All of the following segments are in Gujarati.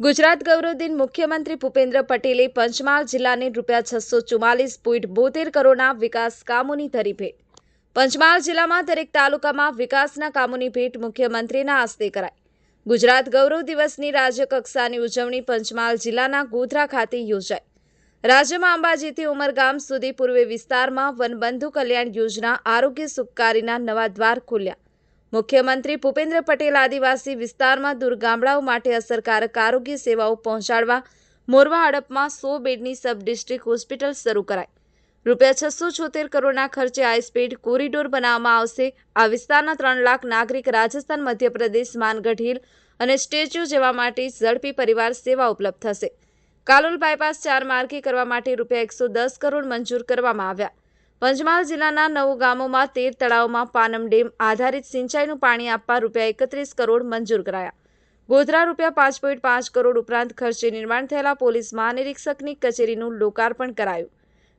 ગુજરાત ગૌરવ દિન મુખ્યમંત્રી ભૂપેન્દ્ર પટેલે પંચમહાલ જિલ્લાને રૂપિયા છસો ચુમ્માલીસ પોઈન્ટ બોતેર કરોડના વિકાસ કામોની ધરી ભેટ. પંચમહાલ જિલ્લામાં દરેક તાલુકામાં વિકાસના કામોની ભેટ મુખ્યમંત્રીના હસ્તે કરાઈ. ગુજરાત ગૌરવ દિવસની રાજ્યકક્ષાની ઉજવણી પંચમહાલ જિલ્લાના ગોધરા ખાતે યોજાઈ. રાજ્યમાં અંબાજીથી ઉમરગામ સુધી પૂર્વે વિસ્તારમાં વનબંધુ કલ્યાણ યોજના આરોગ્ય સુખકારીના નવા દ્વાર ખોલ્યા. મુખ્યમંત્રી ભૂપેન્દ્ર પટેલ આદિવાસી વિસ્તારમાં દૂર ગામડાઓ માટે અસરકારક આરોગ્ય સેવાઓ પહોંચાડવા મોરવા હડપમાં સો બેડની સબ ડિસ્ટ્રિક્ટ હોસ્પિટલ શરૂ કરાઈ. રૂપિયા છસો છોતેર કરોડના ખર્ચે આઈ સ્પીડ કોરિડોર બનાવવામાં આવશે. આ વિસ્તારના ત્રણ લાખ નાગરિક રાજસ્થાન, મધ્યપ્રદેશ, માનગઢ હિલ અને સ્ટેચ્યુ જવા માટે ઝડપી પરિવાર સેવા ઉપલબ્ધ થશે. કાલોલ બાયપાસ ચાર માર્ગે કરવા માટે રૂપિયા એકસો દસ કરોડ મંજૂર કરવામાં આવ્યા. પંચમહાલ જિલ્લાના નવ ગામોમાં તેર તળાવમાં પાનમ ડેમ આધારિત સિંચાઈનું પાણી આપવા રૂપિયા એકત્રીસ કરોડ મંજૂર કરાયા. ગોધરા રૂપિયા પાંચ પોઈન્ટ પાંચ કરોડ ઉપરાંત ખર્ચે નિર્માણ થયેલા પોલીસ મહાનિરીક્ષકની કચેરીનું લોકાર્પણ કરાયું.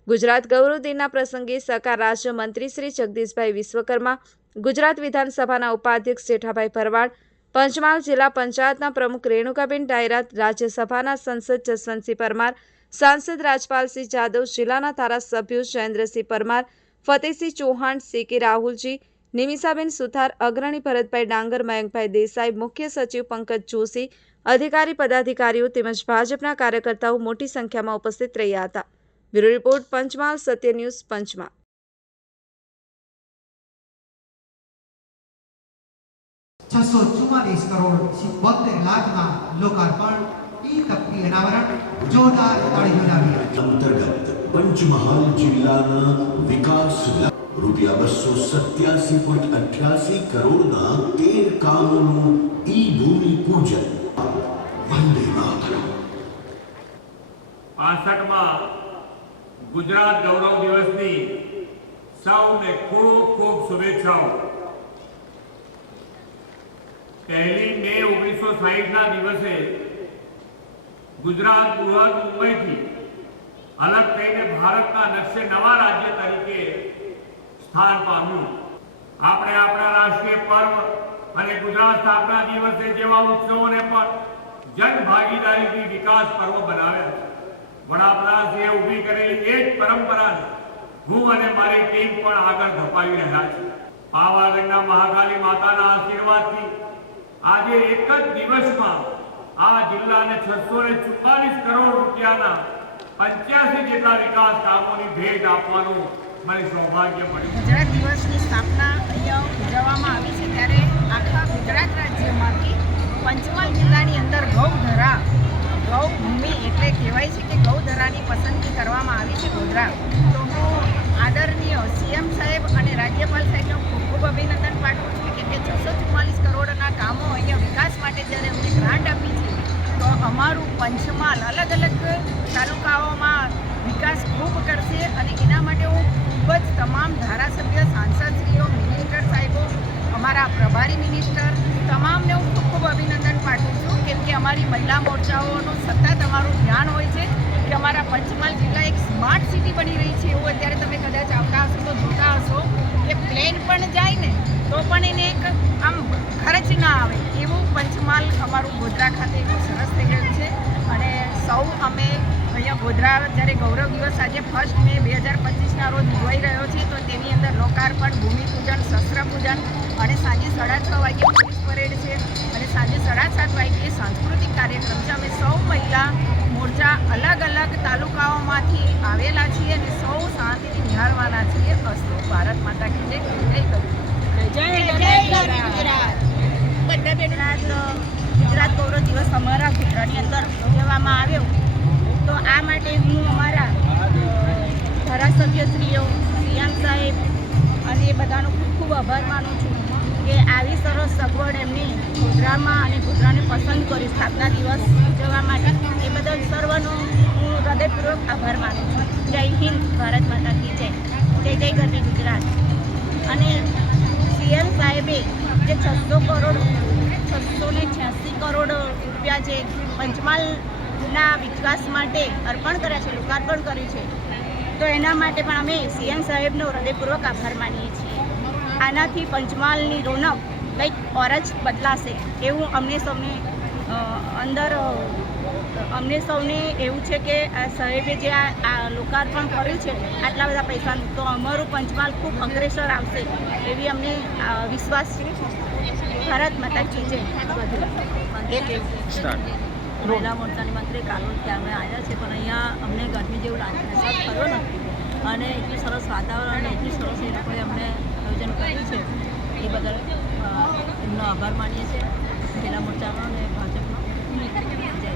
ગુજરાત ગૌરવ દિનના પ્રસંગે સહકાર રાજ્ય મંત્રી શ્રી જગદીશભાઈ વિશ્વકર્મા, ગુજરાત વિધાનસભાના ઉપાધ્યક્ષ જેઠાભાઈ ભરવાડ, પંચમહાલ જિલ્લા પંચાયતના પ્રમુખ રેણુકાબેન ડાયરા રાજ્યસભાના સંસદ જસવંતસિંહ પરમાર સાંસદ રાજપાલસિંહ જાદવ, જિલ્લાના ધારાસભ્યો જયેન્દ્રસિંહ પરમાર, ફતેહસિંહ ચૌહાણ સી કે રાહુલજી, નિમિષાબેન સુથાર, અગ્રણી ભરતભાઈ ડાંગર, મયંકભાઈ દેસાઈ, મુખ્ય સચિવ પંકજ જોશી, અધિકારી પદાધિકારીઓ તેમજ ભાજપના કાર્યકર્તાઓ મોટી સંખ્યામાં ઉપસ્થિત રહ્યા હતા. Bureau report, Panchmahal, Satya news, Panchmahal. છસો ચુમ્માલીસ કરોડ બોતેર લાખના લોકાર્પણ ઈ તકતી અનાવરણ જોરદાર તાળીઓ લાવી અંતર્ગત પંચમહાલ જિલ્લાના વિકાસ રૂપિયા બસો સત્યાસી પોઈન્ટ અઠ્યાસી કરોડના તેર કામોનું ઈ ભૂમિ પૂજન. વંદે માતરમ. પાસઠમાં ગુજરાત ગૌરવ દિવસની સૌને ખૂબ ખૂબ શુભેચ્છાઓ. પહેલી મે ઓગણીસો સાહીઠના દિવસે ગુજરાત બૃહદ મુંબઈથી અલગ થઈને ભારતના નકશે નવા રાજ્ય તરીકે સ્થાન પામ્યું. આપણે આપણા રાષ્ટ્રીય પર્વ અને ગુજરાત સ્થાપના દિવસે જેવા ઉત્સવોને પણ જન ભાગીદારીથી વિકાસ પર્વ બનાવ્યા છે. વડાપ્રધાનશ્રીએ ઊભી કરેલી એ જ પરંપરાને હું અને મારી ટીમ પણ આગળ ધપાવી રહ્યા છે પાવાગઢના મહાકાલી માતાના આશીર્વાદથી આજે એક જ દિવસમાં આ જિલ્લાને છસો ને ચુમ્માલીસ કરોડ રૂપિયાના પંચ્યાસી જેટલા વિકાસ કામોની ભેટ આપવાનું મને સૌભાગ્ય મળ્યું. ગુજરાત દિવસની સ્થાપના અહીંયા ઉજવવામાં આવી છે ત્યારે આખા ગુજરાત રાજ્યમાંથી પંચમહાલ જિલ્લાની અંદર ગૌધરા પંચમહાલ. અલગ અલગ તાલુકાઓમાં વિકાસ ખૂબ કરશે અને એના માટે હું ખૂબ જ તમામ ધારાસભ્ય, સાંસદશ્રીઓ, મિનિસ્ટર સાહેબો, અમારા પ્રભારી મિનિસ્ટર, તમામને હું ખૂબ ખૂબ અભિનંદન પાઠવું છું. કેમ કે અમારી મહિલા મોરચાઓનું સતત અમારું ધ્યાન હોય છે કે અમારા પંચમહાલ જિલ્લા એક સ્માર્ટ સિટી બની રહી છે એવું અત્યારે તમે કદાચ આવતા હશો તો જોતા હશો કે પ્લેન પણ જાય ને, તો પણ એને એક આમ ખર્ચ ના આવે એવું પંચમહાલ અમારું ગોધરા ગોધરા જ્યારે ગૌરવ દિવસ આજે ફર્સ્ટ મે બે હજાર પચીસના રોજ ઉજવાઈ રહ્યો છે. તો તેની અંદર લોકાર્પણ ભૂમિપૂજન શસ્ત્ર પૂજન અને સાંજે સાડા છ વાગ્યે પોલીસ પરેડ છે. અને સાંજે સાડા સાત વાગ્યે સાંસ્કૃતિક કાર્યક્રમ છે. અમે સૌ મહિલા મોરચા અલગ અલગ તાલુકાઓમાંથી આવેલા છીએ અને સૌ શાંતિથી નિહાળવાના છીએ. અસ્તુ ભારત માતા કી જય. જય. ગુજરાત ગુજરાત ગૌરવ દિવસ અમારા ગુજરાતની અંદર ઉજવવામાં આવ્યો. માટે હું અમારા ધારાસભ્યશ્રીઓ, સીએમ સાહેબ અને એ બધાનો ખૂબ ખૂબ આભાર માનું છું કે આવી સરસ સગવડ એમને ગોધરામાં અને ગોધરાને પસંદ કરી સ્થાપના દિવસ ઉજવવા માટે. એ બદલ સર્વનો હું હૃદયપૂર્વક આભાર માનું છું. જય હિન્દ, ભારત માતા કી જય. જય જય ગરવી ગુજરાત. અને સીએમ સાહેબે જે છસો કરોડ, છસો ને છ્યાસી કરોડ રૂપિયા જે પંચમહાલના વિકાસ માટે અર્પણ કર્યા છે લોકાર્પણ કર્યું છે. તો એના માટે પણ અમે સીએમ સાહેબનો હૃદયપૂર્વક આભાર માનીએ છીએ. આનાથી પંચમહાલની રોનક કંઈક ઓર જ બદલાશે એવું અમને સૌને અંદર અમને સૌને એવું છે કે આ સાહેબે જે આ આ લોકાર્પણ કર્યું છે આટલા બધા પૈસાનું તો અમારું પંચમહાલ ખૂબ અગ્રેસર આવશે એવી અમને વિશ્વાસ છે. ભારત માતા કી જય. મહિલા મોરચાની મંત્રી કે અમે આવ્યા છે પણ અહીંયા અમને ગરમી જેવું અહેસાસ થયો નથી. અને એટલું સરસ વાતાવરણ અને એટલું સરસ એ લોકોએ અમને આયોજન કર્યું છે. એ બદલ એમનો આભાર માનીએ છીએ. મહિલા મોરચાનો અને ભાજપનો. જય